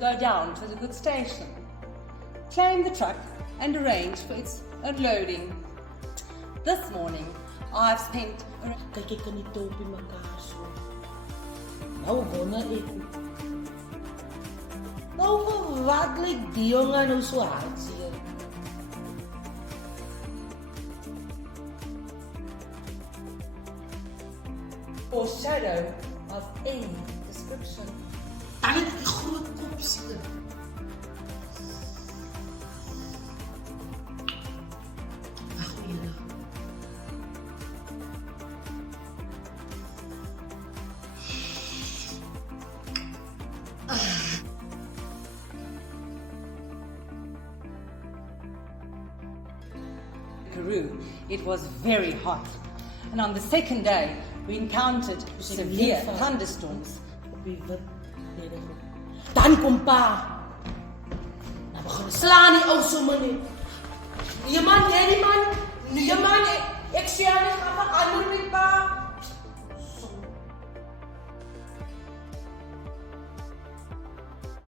go down to the goods station, claim the truck and arrange for its unloading. This morning, I've spent Kijk ik kan niet doop in elkaar zo. Nou, wonen ik. Nou, voor wat lijkt die jongen nou zo hartzeer? or shadow of any description. Dan heb ik die grote kop zitten. Wacht even. Peru, it was very hot, and on the second day we encountered severe thunderstorms. Dan kom pa. Nou begin slaan die ou sommer net. Nee man, ik zie aan